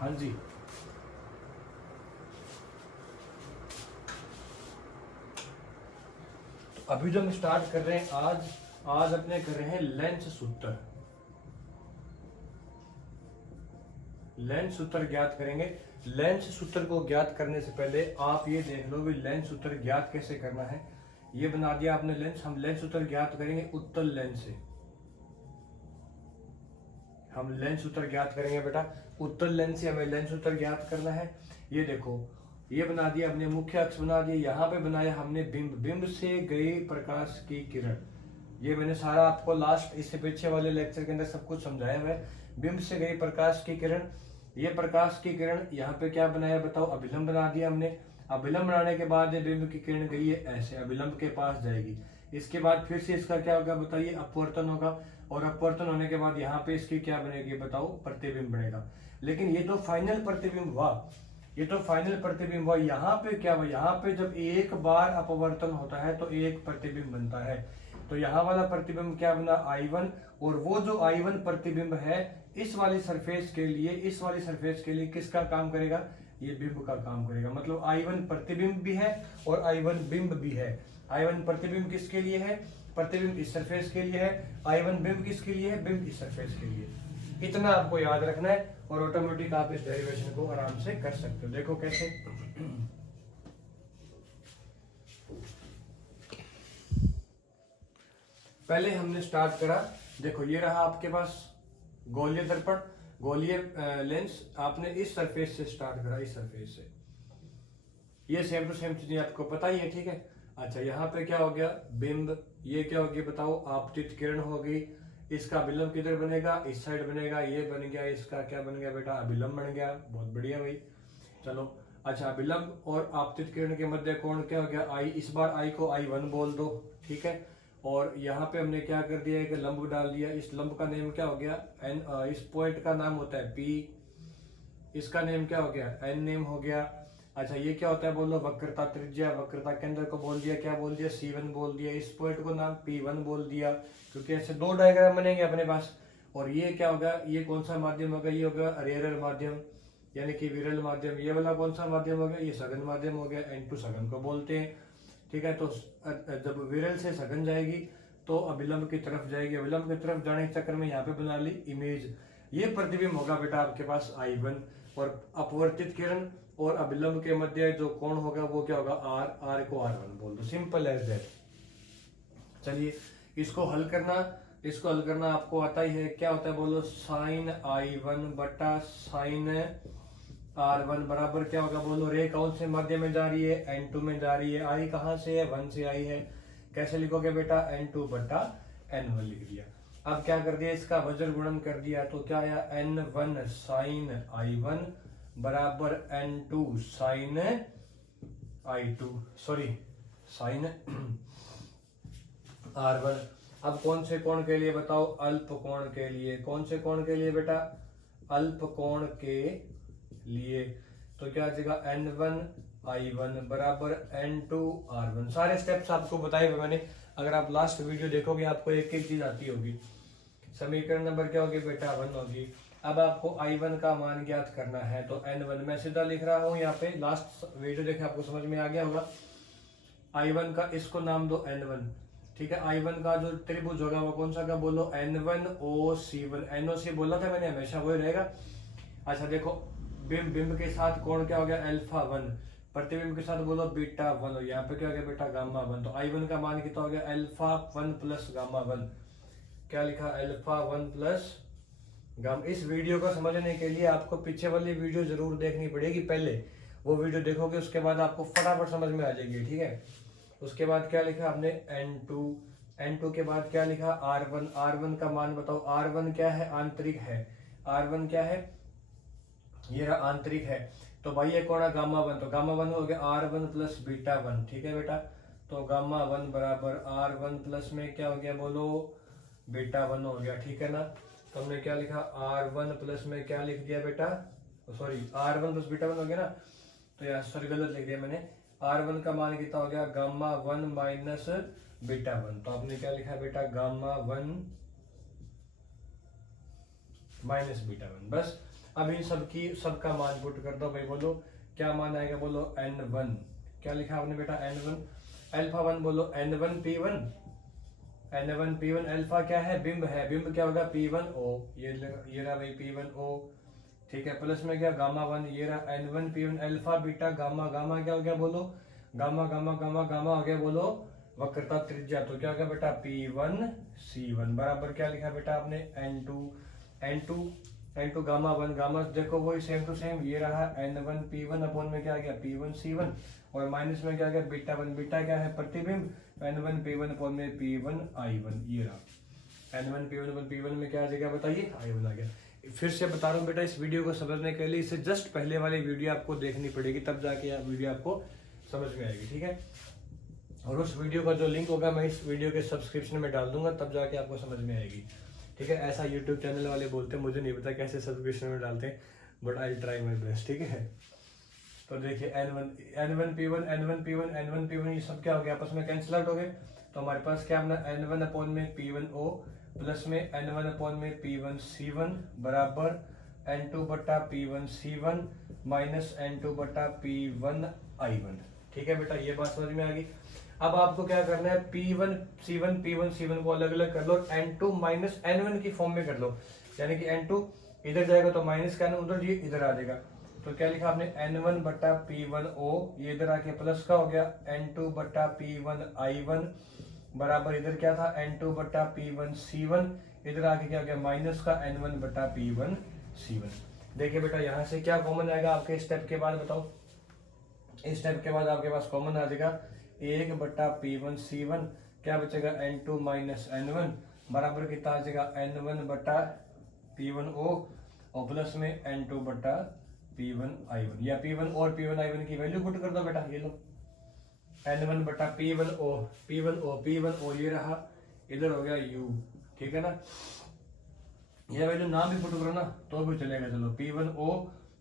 हाँ जी, तो अभी जो हम स्टार्ट कर रहे हैं आज अपने कर रहे हैं लेंस सूत्र। लेंस सूत्र ज्ञात करेंगे। लेंस सूत्र को ज्ञात करने से पहले आप ये देख लो भी लेंस सूत्र ज्ञात कैसे करना है। ये बना दिया आपने लेंस। हम लेंस सूत्र ज्ञात करेंगे उत्तल लेंस से। हम लेंस सूत्र ज्ञात करेंगे बेटा उत्तल लेंस से। हमें लेंस सूत्र ज्ञात करना है। ये देखो, ये बना दिया हमने, मुख्य अक्ष बना दिया। यहाँ पे बनाया हमने बिंब। बिंब से गई प्रकाश की किरण। ये मैंने सारा आपको लास्ट इससे पीछे वाले लेक्चर के अंदर सब कुछ समझाया हुआ है। बिंब से गई प्रकाश की किरण। ये प्रकाश की किरण यहाँ पे क्या बनाया बताओ, अभिलंब बना दिया हमने। अभिलंब बनाने के बाद ये बिंब की किरण गई है ऐसे, अभिलंब के पास जाएगी। इसके बाद फिर से इसका क्या होगा बताइए, अपवर्तन होगा। और अपवर्तन होने के बाद यहाँ पे इसकी क्या बनेगी बताओ, प्रतिबिंब बनेगा। लेकिन ये तो फाइनल प्रतिबिंब हुआ, ये तो फाइनल प्रतिबिंब हुआ। यहाँ पे क्या हुआ, यहाँ पे जब एक बार अपवर्तन होता है तो एक प्रतिबिंब बनता है। तो यहाँ वाला प्रतिबिंब क्या बना, I1। और वो जो I1 प्रतिबिंब है इस वाली सरफेस के लिए, इस वाली सरफेस के लिए किसका काम करेगा, ये बिंब का काम करेगा। मतलब I1 प्रतिबिंब भी है और I1 बिंब भी है। I1 प्रतिबिंब किसके लिए है, प्रतिबिंब इस सरफेस के लिए है। I1 बिंब किसके लिए है, बिंब इस सरफेस के लिए। इतना आपको याद रखना है और ऑटोमेटिक आप इस डेरिवेशन को आराम से कर सकते हो। देखो कैसे, पहले हमने स्टार्ट करा। देखो ये रहा आपके पास गोलीय दर्पण, गोलीय लेंस। आपने इस सरफेस से स्टार्ट करा, इस सरफेस से। ये सेम टू सेम चीजें आपको पता ही है, ठीक है। अच्छा, यहाँ पे क्या हो गया, बिंब। ये क्या होगी बताओ, आपतित किरण होगी। इसका अभिलंब किधर बनेगा, इस साइड बनेगा। ये बन गया, इसका क्या बन गया बेटा, अभिलंब बन गया। बहुत बढ़िया भाई, चलो। अच्छा, अभिलंब और आपतित किरण के मध्य कोण क्या हो गया, आई। इस बार आई को I1 बोल दो, ठीक है। और यहाँ पे हमने क्या कर दिया, एक लंब डाल दिया। इस लंब का नेम क्या हो गया, एन। इस पॉइंट का नाम होता है P। इसका नेम क्या हो गया, N नेम हो गया। अच्छा, ये क्या होता है बोलो, वक्रता त्रिज्या। वक्रता केंद्र को बोल दिया, क्या बोल दिया, C1 बोल दिया। इस पॉइंट को नाम P1 बोल दिया, क्योंकि ऐसे दो डायग्राम बनेंगे अपने पास। और ये क्या होगा, ये कौन सा माध्यम होगा, ये होगा रेयर माध्यम यानी कि विरल माध्यम। ये वाला कौन सा माध्यम हो गया, ये सघन माध्यम हो गया, N2 सघन को बोलते हैं, ठीक है। तो जब विरल से सघन जाएगी तो अभिलंब की तरफ जाएगी। अभिलंब की तरफ जाने के चक्कर में यहाँ पे बना ली इमेज। ये प्रतिबिंब होगा बेटा आपके पास I1। और अपवर्तित किरण और अभिलंब के मध्य जो कोण होगा वो क्या होगा, R। R को R1 बोल दो, सिंपल एज दैट। चलिए इसको हल करना, इसको हल करना आपको आता ही है। क्या होता है बोलो, साइन I1 बटा साइन R1 बराबर क्या होगा बोलो, रे कौन से माध्यम में जा रही है, N2 में जा रही है। आई कहाँ से है, 1 से आई है। कैसे लिखोगे बेटा, N2 बटा N1 लिख दिया। अब क्या कर दिया, इसका वज्र गुणन कर दिया। तो क्या आया, N1 साइन I1 बराबर N2 sign I2, sorry sine R1। अब कौन से कोण के लिए बताओ, अल्प कोण के लिए। कौन से कोण के लिए बेटा, अल्प कोण के लिए। तो क्या आ जाएगा, N1 I1 बराबर N2 R1। सारे स्टेप्स आपको बताए हुए मैंने, अगर आप लास्ट वीडियो देखोगे आपको एक एक चीज आती होगी। समीकरण नंबर क्या होगी बेटा, 1 होगी। अब आपको I1 का मान ज्ञात करना है, तो N1 मैं सीधा लिख रहा हूं यहाँ पे। लास्ट वीडियो देखे आपको समझ में आ गया होगा। I1 का इसको नाम दो N1, ठीक है। I1 का जो त्रिभुज होगा वो कौन सा का बोलो, N1OC1। NOC बोला था मैंने, हमेशा वही रहेगा। अच्छा देखो, बिंब, बिंब के साथ कोण क्या हो गया, अल्फा1। प्रतिबिंब के साथ बोलो बीटा1। यहाँ पे क्या हो गया बेटा, गामा1। तो I1 का मान कितना हो गया, अल्फा1 प्लस गामा1। क्या लिखा, अल्फा1 प्लस गामा। इस वीडियो को समझने के लिए आपको पीछे वाली वीडियो जरूर देखनी पड़ेगी। पहले वो वीडियो देखोगे, उसके बाद आपको फटाफट समझ में आ जाएगी, ठीक है। उसके बाद क्या लिखा हमने, N2। N2 के बाद क्या लिखा, R1। R1 का मान बताओ। R1 क्या है, आंतरिक है। R1 क्या है, ये रहा आंतरिक है। तो भाई ये कौन है, गामा1। तो गामा1 हो गया R1 प्लस बीटा1, ठीक है बेटा। तो गामा1 बराबर R1 प्लस में क्या हो गया बोलो, बीटा1 हो गया, ठीक है ना। तो हमने क्या लिखा, R1 प्लस में क्या लिख दिया बेटा, सॉरी R1 प्लस बीटा1 हो गया ना। तो यार सॉरी गलत लिख दिया मैंने। R1 का मान कितना हो गया, गामा1 माइनस बीटा1। तो आपने क्या लिखा बेटा, गामा1 माइनस बीटा1, बस। अब इन सबका मान पुट कर दो भाई, बोलो क्या मान आएगा, बोलो n1, क्या लिखा आपने बेटा n1, अल्फा 1 बोलो n1p1, n1p1 अल्फा क्या है, बिंब है, बिंब क्या होगा p1o, ये रहा भाई p1o, ठीक है, प्लस में क्या गामा 1, ये रहा n1p1 alpha beta gamma, gamma क्या हो गया बोलो, गामा गामा गामा गामा हो गया बोलो वक्रता त्रिज्या, तो क्या हो गया बेटा p1c1 बराबर क्या लिखा बेटा आपने n2 गामा 1, गामा देखो वही सेम टू सेम, ये रहा n1p1 अपॉन में क्या आ गया p1c1, और माइनस में क्या आ गया बीटा 1, बीटा क्या है प्रतिबिंब, n1p1 अपॉन में p1i1, ये रहा n1p1 में क्या आ जाएगा बताइए i1 आ गया। फिर से बता रहा हूँ बेटा, इस वीडियो को समझने के लिए इसे जस्ट पहले वाली वीडियो आपको देखनी पड़ेगी, तब जाके वीडियो आपको समझ में आएगी, ठीक है। और उस वीडियो का जो लिंक होगा मैं इस वीडियो के सब्सक्रिप्शन में डाल दूंगा, तब जाके आपको समझ में आएगी, ठीक है। ऐसा यूट्यूब चैनल वाले बोलते हैं, मुझे नहीं पता कैसे सब्सक्रिप्शन में डालते हैं, but I try my best, ठीक है। तो देखिए n1p1 ये सब क्या हो गया आपस में कैंसिल आउट हो गए, तो हमारे पास क्या अपना n1 अपॉन में p1o प्लस में n1 अपॉन में p1c1 बराबर n2 बटा p1c1 माइनस n2 बटा p1i1, ठीक है बेटा, ये बात समझ में आ गई। अब आपको क्या करना है, p1c1 को अलग अलग कर लो, n2 माइनस n1 की फॉर्म में कर लो, यानी कि n2 इधर जाएगा तो माइनस का उधर ये इधर आ जाएगा, तो क्या लिखा आपने n1 बटा p1o, ये इधर आके प्लस का हो गया n2 बटा p1i1 बराबर इधर क्या था n2 बटा p1c1, इधर आके क्या हो गया माइनस का n1 बटा p1c1। देखिए बेटा यहाँ से क्या कॉमन आएगा आपके स्टेप के बाद, बताओ इस स्टेप के बाद आपके पास कॉमन आ जाएगा 1 बटा p1c1, क्या बचेगा n2 माइनस n1 बराबर कितना आ जाएगा n1 बटा p1o और प्लस में n2 बटा p1i1, या p1 और p1i1 की वैल्यू पुट कर दो बेटा, ये लो n1 बटा p1o ये रहा, इधर हो गया u, ठीक है ना, यह वैल्यू नाम भी पुट करो ना तो भी चलेगा, चलो p1o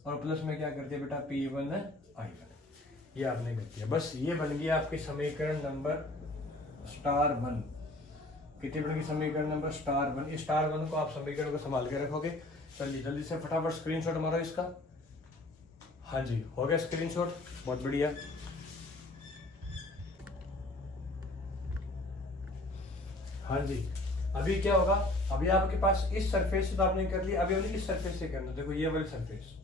और प्लस में क्या कर दिया बेटा p1i1, ये आपने कर दिया, बस ये बन गया आपके समीकरण नंबर *1। कितनी बन गई समीकरण नंबर *1। इस *1 को आप समीकरण को संभाल के रखोगे। चलिए जल्दी से फटाफट स्क्रीनशॉट मारो इसका, हाँ जी हो गया स्क्रीनशॉट, बहुत बढ़िया। हाँ जी, अभी क्या होगा, अभी आपके पास इस सरफेस से तो आपने कर लिया, अभी हमने इस सरफेस से करना, देखो ये वाली सरफेस,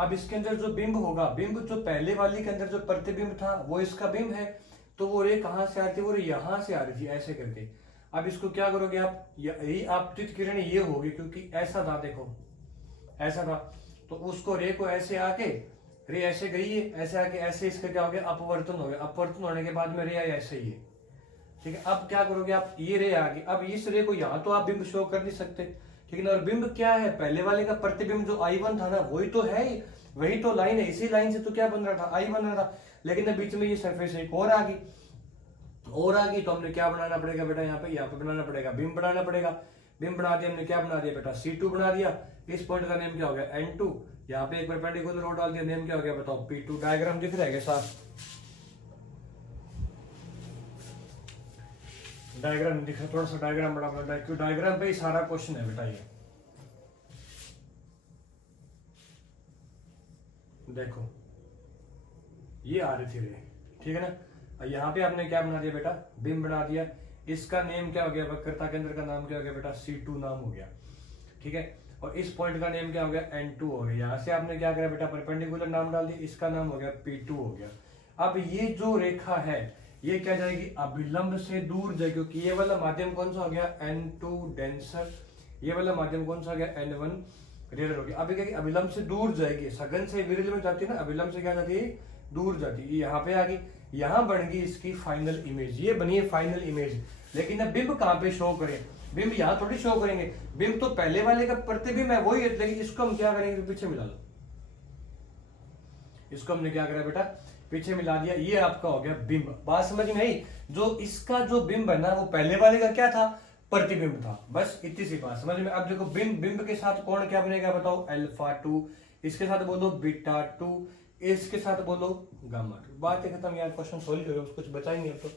अब इसके अंदर जो बिंब होगा, बिंब जो पहले वाली के अंदर जो प्रतिबिंब था वो इसका बिंब है, तो वो रे कहां से आ रही थी, वो रे यहां से आ रही थी ऐसे करके। अब इसको क्या करोगे आप, ये आपतित किरण ये होगी क्योंकि ऐसा था, देखो ऐसा था, तो उसको रे को ऐसे आके रे ऐसे गई है, ऐसे आके ऐसे इसका क्या हो गया अपवर्तन हो गया, अपवर्तन होने के बाद में रे आई ऐसे ही है, ठीक है। अब क्या करोगे आप, ये रे आ गई, अब इस रे को यहाँ तो आप बिंब शो कर नहीं सकते, ठीक है ना, और बिंब क्या है पहले वाले का प्रतिबिंब जो i1 था ना वही तो है, वही तो लाइन है, इसी लाइन से तो क्या बन रहा था i बन रहा था, लेकिन बीच में ये सरफेस एक और आ गई, तो हमने क्या बनाना पड़ेगा बेटा, यहाँ पे बनाना पड़ेगा बिंब बनाना पड़ेगा, बिंब बना दिया हमने, क्या बना दिया बेटा C2 बना दिया, इस पॉइंट का नेम क्या हो गया n2, यहाँ पे एक परपेंडिकुलर रो डाल दिया, नेम क्या हो गया बताओ P2। डायग्राम दिख रहा है साफ, डायग्राम दिख रहा, थोड़ा सा डायग्राम बड़ा बड़ा, क्यों डायग्राम पे ही सारा क्वेश्चन है बेटा। ये देखो ये आ रही थी रे, ठीक है ना, यहाँ पे आपने क्या बना दिया बेटा बिंब बना दिया, इसका नेम क्या हो गया, वक्रता केंद्र का नाम क्या हो गया बेटा C2 नाम हो गया, ठीक है, और इस पॉइंट का नेम क्या हो गया n2 हो गया, यहाँ से आपने क्या करा बेटा परपेंडिकुलर नाम डाल दिया, इसका नाम हो गया P2 हो गया। अब ये जो रेखा है ये क्या जाएगी अभिलंब से दूर जाएगी, क्योंकि ये वाला माध्यम कौन सा हो गया n2 डेंसर, ये वाला माध्यम कौन सा हो गया n1 रेयर हो गया। अभी क्या अभिलंब से दूर जाएगी, सघन से विरल में जाती है ना, अभिलंब से क्या जाती है दूर जाती है, यहाँ पे आ गई, यहाँ बन गई इसकी फाइनल इमेज, ये बनी है फाइनल इमेज। लेकिन अब बिंब कहाँ पे शो करें, बिंब यहाँ थोड़ी शो करेंगे, बिंब तो पहले वाले का प्रतिबिंब है वही है, लेकिन इसको हम क्या करेंगे पीछे मिला लो, इसको हमने क्या करा बेटा पीछे मिला दिया, ये आपका हो गया बिंब। बात समझ में आई, जो इसका जो बिंब है ना वो पहले वाले का क्या था प्रतिबिंब था, बस इतनी सी बात समझ में। अब देखो बिंब के साथ कोण क्या बनेगा बताओ α2, इसके साथ बोलो β2, इसके साथ बोलो γ2। बात खत्म यार, क्वेश्चन सोल्व करो, कुछ बचा ही नहीं अब तो।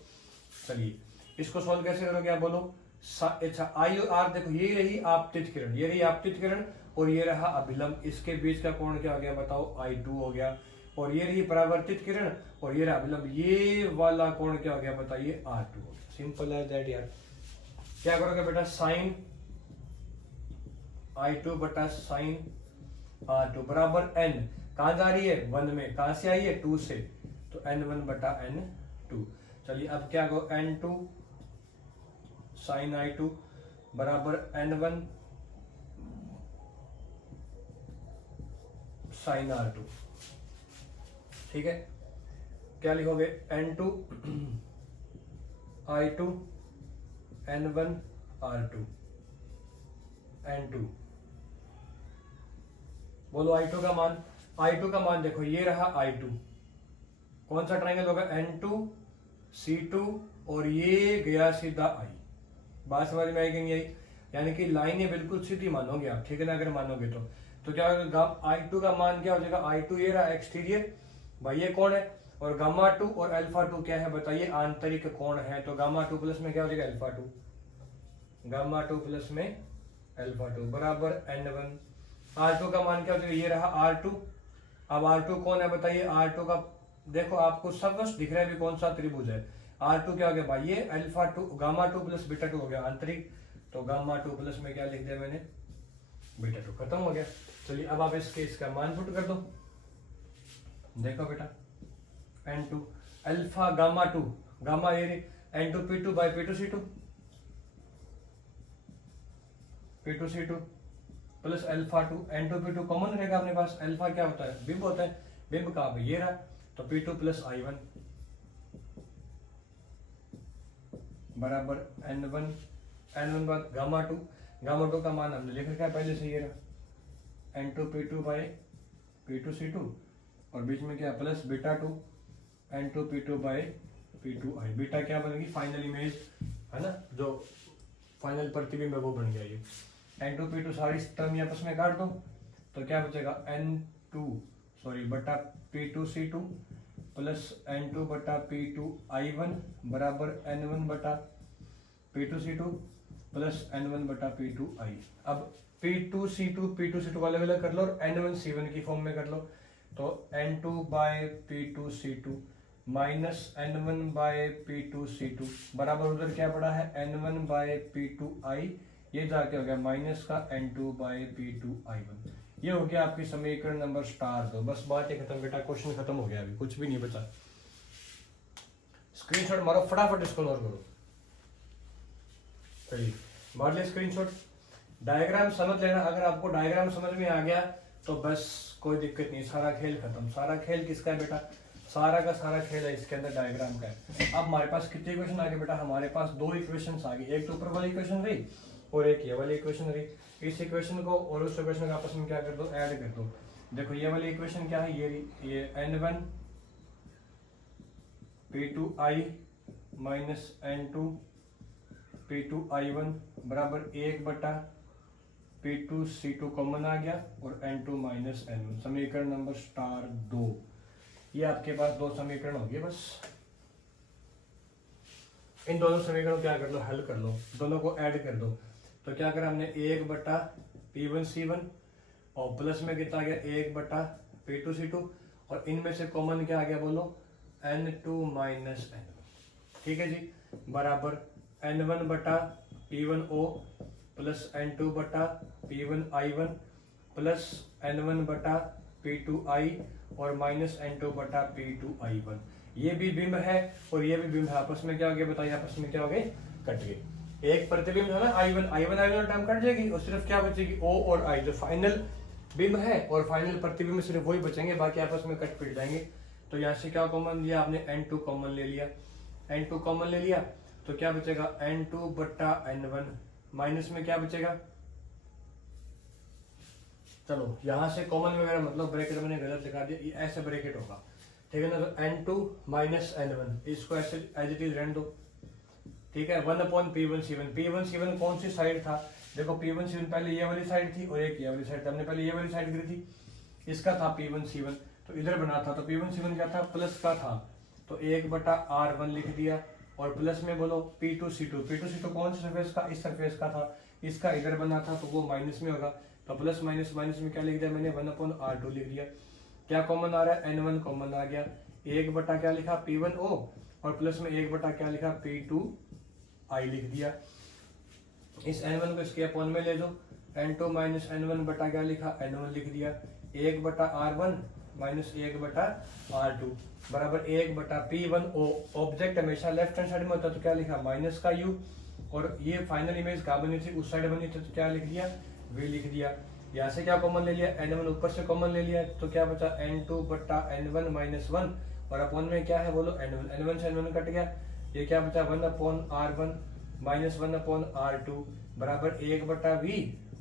चलिए इसको सोल्व कैसे करोगे आप बोलो, अच्छा आई और आर देखो, ये रही आपतित किरण, ये रही आपतित किरण, और ये रहा अभिलंब, इसके बीच का कोण क्या हो गया बताओ, I2 हो गया। और ये रही परावर्तित किरण और ये रहा अभिलंब, ये वाला कोण क्या हो गया बताइए, R2 हो गया। सिंपल है दैट यार। क्या करोगे बेटा, साइन I2 बटा साइन R2 बराबर n, कहां जा रही है 1 में, कहां से आई है 2 से, तो n1 बटा n2। चलिए अब क्या हो, n2 साइन I2 बराबर n1 साइन R2। ठीक है, क्या लिखोगे, n2 I2 n1 R2 n2। बोलो I2 का मान, I2 का मान देखो, ये रहा I2, कौन सा ट्रायंगल होगा, N2 C2 और ये गया सीधा I। बात समझ में आई कि नहीं आई, यानी कि लाइन ये बिल्कुल सीधी मानोगे आप, ठीक है ना, अगर मानोगे तो क्या होगा, I2 का मान क्या हो जाएगा, I2 ये रहा एक्सटीरियर भाई, ये कौन है, और गामा 2 और अल्फा 2 क्या है बताइए, आंतरिक कोण है, तो गामा 2 प्लस में क्या हो जाएगा अल्फा 2, गामा 2 प्लस में अल्फा 2 बराबर n1। R2 का मान क्या हो जाएगा, ये रहा R2। अब R2 कौन है बताइए, R2 का देखो आपको सब कुछ दिख रहा है भी, कौन सा त्रिभुज है। R2 क्या हो गया भाई, ये अल्फा 2 गामा 2 प्लस बीटा 2 हो गया आंतरिक, तो गामा 2 प्लस में क्या लिख दिया मैंने, बीटा 2, खत्म हो गया। चलिए अब आप इसका मान पुट कर दो, देखो बेटा n2 अल्फा गामा 2, गामा ये n2 p2 by p2 c2 plus alpha 2 n2 p2 common रहेगा अपने पास, अल्फा क्या होता है, बिंब होता है, बिंब कहाँ पे, ये रहा, तो p2 प्लस I1 बराबर n1 बार गामा 2 का मान हमने लिख रखा है पहले से, ये रहा n2 p2 by p2 c2 और बीच में क्या plus beta 2 n2 p2 by p2 I। Beta क्या बनेगी, फाइनल इमेज है ना, जो फाइनल प्रतिबिंब है वो बन गया ये। n2 p2 सारी टर्म आपस में काट दो, तो क्या बचेगा n2 बटा p2 c2 प्लस n2 बटा p2 I1 बराबर n1 बटा p2 c2 प्लस n1 बटा p2 I। अब p2 c2 को अलग अलग कर लो और n1 c1 की फॉर्म में कर लो, तो n2 bye p2 c2 minus n1 bye p2 c2 बराबर उधर क्या पड़ा है n1 बाय p2 I, ये जाके हो गया माइनस का n2 बाय p2 I1। ये हो गया आपकी समीकरण नंबर *2। बस बात ही खत्म बेटा, क्वेश्चन खत्म हो गया, अभी कुछ भी नहीं बचा। स्क्रीनशॉट मारो फटाफट, इसको नोट करो, चलिए मार लिया स्क्रीनशॉट। डायग्राम समझ लेना, अगर आपको डायग्राम समझ में आ गया तो बस कोई दिक्कत नहीं, सारा खेल खत्म। सारा खेल किसका है बेटा, सारा का सारा खेल है इसके अंदर डायग्राम का है। अब हमारे पास कितने इक्वेशन आ गए बेटा, हमारे पास 2 इक्वेशन आ गई, एक तो ऊपर वाली इक्वेशन रही और एक ये वाली इक्वेशन रही। इस इक्वेशन को और उस इक्वेशन को आपस में क्या कर दो, ऐड कर दो। देखो ये वाली इक्वेशन क्या है, ये n1 p2 I minus n2 p2 I1 बराबर 1 बटा p2 c2 कॉमन आ गया और n2 माइनस n1, समीकरण नंबर *2। ये आपके पास 2 समीकरण हो गए। बस इन दोनों समीकरणों क्या कर लो, हल कर लो, दोनों को ऐड कर दो। तो क्या करा हमने, 1 बटा p1 c1 और प्लस में कितना आ गया 1 बटा p2 c2 और इनमें से कॉमन क्या आ गया बोलो, n2 माइनस n1। ठीक है जी, बराबर n1 बटा p1o प्लस n2 बटा p1 I1 प्लस n1 बटा p2 I और माइनस n2 बटा p2 I1। ये भी बिंब है और ये भी बिंब है, आपस में क्या हो गया बताइए, आपस में क्या हो गए, कट गए। एक प्रतिबिंब है ना I1 टर्म कट जाएगी और सिर्फ क्या बचेगी O और I, जो फाइनल बिंब है और फाइनल प्रतिबिंब सिर्फ वही बचेंगे, बाकी आपस में कट पिट जाएंगे। तो यहाँ से क्या कॉमन लिया आपने, n2 कॉमन ले लिया, n2 कॉमन ले लिया तो क्या बचेगा n2 बटा n1 माइनस में क्या बचेगा, चलो यहाँ से कॉमन वगैरह मतलब ब्रैकेट मैंने गलत लिखा दिया, ये ऐसे ब्रैकेट होगा, ठीक है ना। तो n2 माइनस n1 इसको ऐसे एज इट इज रहने दो, ठीक है। 1/p1 c1, p1 c1 कौन सी साइड था, देखो p1 c1 पहले ये वाली साइड थी और एक ये वाली साइड, हमने पहले ये वाली साइड करी थी, इसका था p1 c1 तो इधर बना था, तो p1 c1 क्या था, प्लस का था, तो 1 बटा r1 लिख दिया और प्लस में बोलो P2C2। P2C2 कौन सी सरफेस का, इस सरफेस का था, इसका इधर बना था तो वो माइनस में होगा, तो प्लस माइनस माइनस में क्या लिख दिया मैंने 1/R2 लिख दिया। क्या कॉमन आ रहा है, N1 कॉमन आ गया, 1 बटा क्या लिखा P1O और प्लस में 1 बटा क्या लिखा P2I लिख दिया। इस N1 को इसके अपॉन में ले दो, N2 माइनस N1 बटा क्या लिखा N1 लिख दिया, 1/R1 माइनस 1/R2 बराबर 1/P1O। ऑब्जेक्ट हमेशा लेफ्ट हैंड साइड में होता है तो क्या लिखा माइनस का U, और ये फाइनल इमेज कहाँ बनी थी, उस साइड बनी थी तो क्या लिख दिया V लिख दिया। यहाँ से क्या कॉमन ले लिया, N1 ऊपर से कॉमन ले लिया तो क्या बचा N2/N1 माइनस 1 और अपॉन में क्या है बोलो N1, N1 से N1 कट गया, ये क्या बचा 1/R1 माइनस 1/R2 बराबर 1/V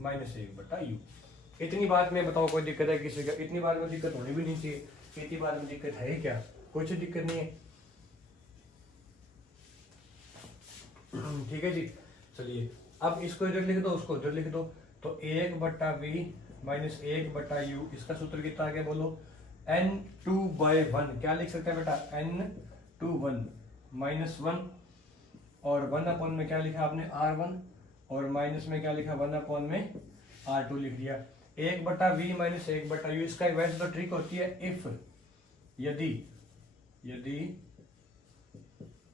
माइनस 1/U। इतनी बात में बताओ कोई दिक्कत है किसी का, इतनी बात में दिक्कत होनी भी नहीं चाहिए, इतनी बात में दिक्कत है क्या, कुछ दिक्कत नहीं है। ठीक है जी, चलिए अब इसको इधर लिख दो, उसको इधर लिख दो, तो 1/V माइनस 1/U, इसका सूत्र कितना आ गया बोलो N2/1। क्या लिख सकते हैं बेटा N2/1 माइनस 1 और 1/, में क्या लिखा आपने R1 और माइनस में क्या लिखा 1/, में R2 लिख दिया। 1/V माइनस 1/U, इसका वैसे तो ट्रिक होती है इफ, यदि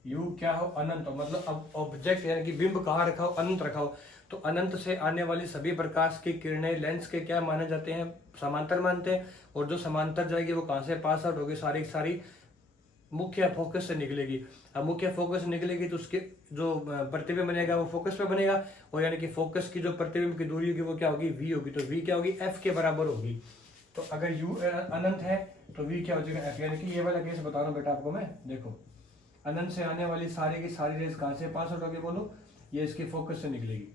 U क्या हो अनंत हो, मतलब अब ऑब्जेक्ट यानी कि बिंब कहाँ रखा हो, अनंत रखा हो, तो अनंत से आने वाली सभी प्रकाश की किरणें लेंस के क्या माने जाते हैं, समांतर मानते हैं, और जो समांतर जाएगी वो कहाँ से पास आउट होगी, सारी सारी मुख्य फोकस से निकलेगी। अब मुख्य फोकस से निकलेगी तो उसके जो प्रतिबिंब बनेगा वो फोकस पे बनेगा, और यानी कि फोकस की जो प्रतिबिंब की दूरी होगी वो क्या होगी V होगी, तो V क्या होगी F के बराबर होगी। तो अगर U अनंत है तो V क्या हो जाएगा F, यानी कि ये वाला केस बता रहा हूँ बेटा आपको मैं, देखो अनंत से आने वाली सारी की सारी रेज कहाँ से पास आउट होगी बोलो, ये इसकी फोकस से निकलेगी,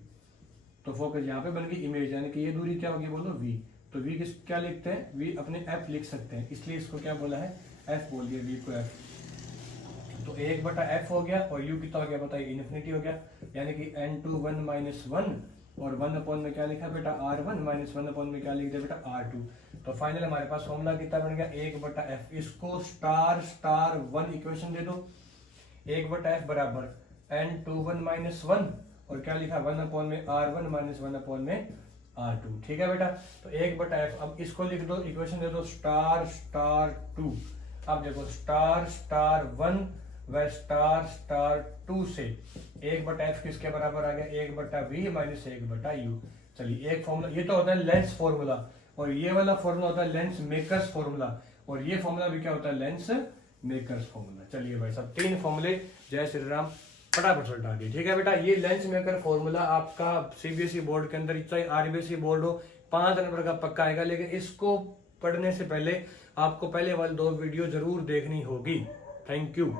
तो फोकस यहाँ पे बन गई इमेज, यानी कि ये दूरी क्या होगी बोलो V, तो V किस क्या लिखते हैं, V अपने F लिख सकते हैं, इसलिए इसको क्या बोला है F बोल दिया, V को F। तो 1/F हो गया और U कितना हो गया बताइए इन्फिनिटी हो गया, यानी कि N2/1 माइनस 1 और 1/, में क्या लिखा बेटा R1 माइनस 1/, में क्या लिख दिया बेटा R2। तो फाइनल हमारे पास फॉर्मूला कितना बन गया 1/F। इसको स्टार स्टार 1 इक्वेशन दे दो, 1/F बराबर N2/1 माइनस 1 और क्या लिखा 1/, में R1 माइनस 1/, में R2। ठीक है बेटा, तो 1/F। अब इसको लिख दो, इक्वेशन दे दो स्टार स्टार 2। अब देखो स्टार स्टार 1 व स्टार स्टार 2 से 1/F किसके बराबर आ गया 1/V माइनस 1/U। चलिए एक फॉर्मूला, ये तो होता है लेंस फॉर्मूला, और ये वाला फॉर्मूला होता है लेंस मेकर्स फॉर्मूला, और ये फॉर्मूला भी क्या होता है लेंस मेकर्स फॉर्मूला। चलिए भाई साहब 3 फॉर्मूले, जय श्री राम, फटाफट से हटा दिए। ठीक है बेटा, ये लेंस मेकर फॉर्मूला आपका सीबीएसई बोर्ड के अंदर, चाहे आरबीएसई बोर्ड हो, 5 नंबर का पक्का आएगा, लेकिन इसको पढ़ने से पहले आपको पहले वाली 2 वीडियो जरूर देखनी होगी। Thank you.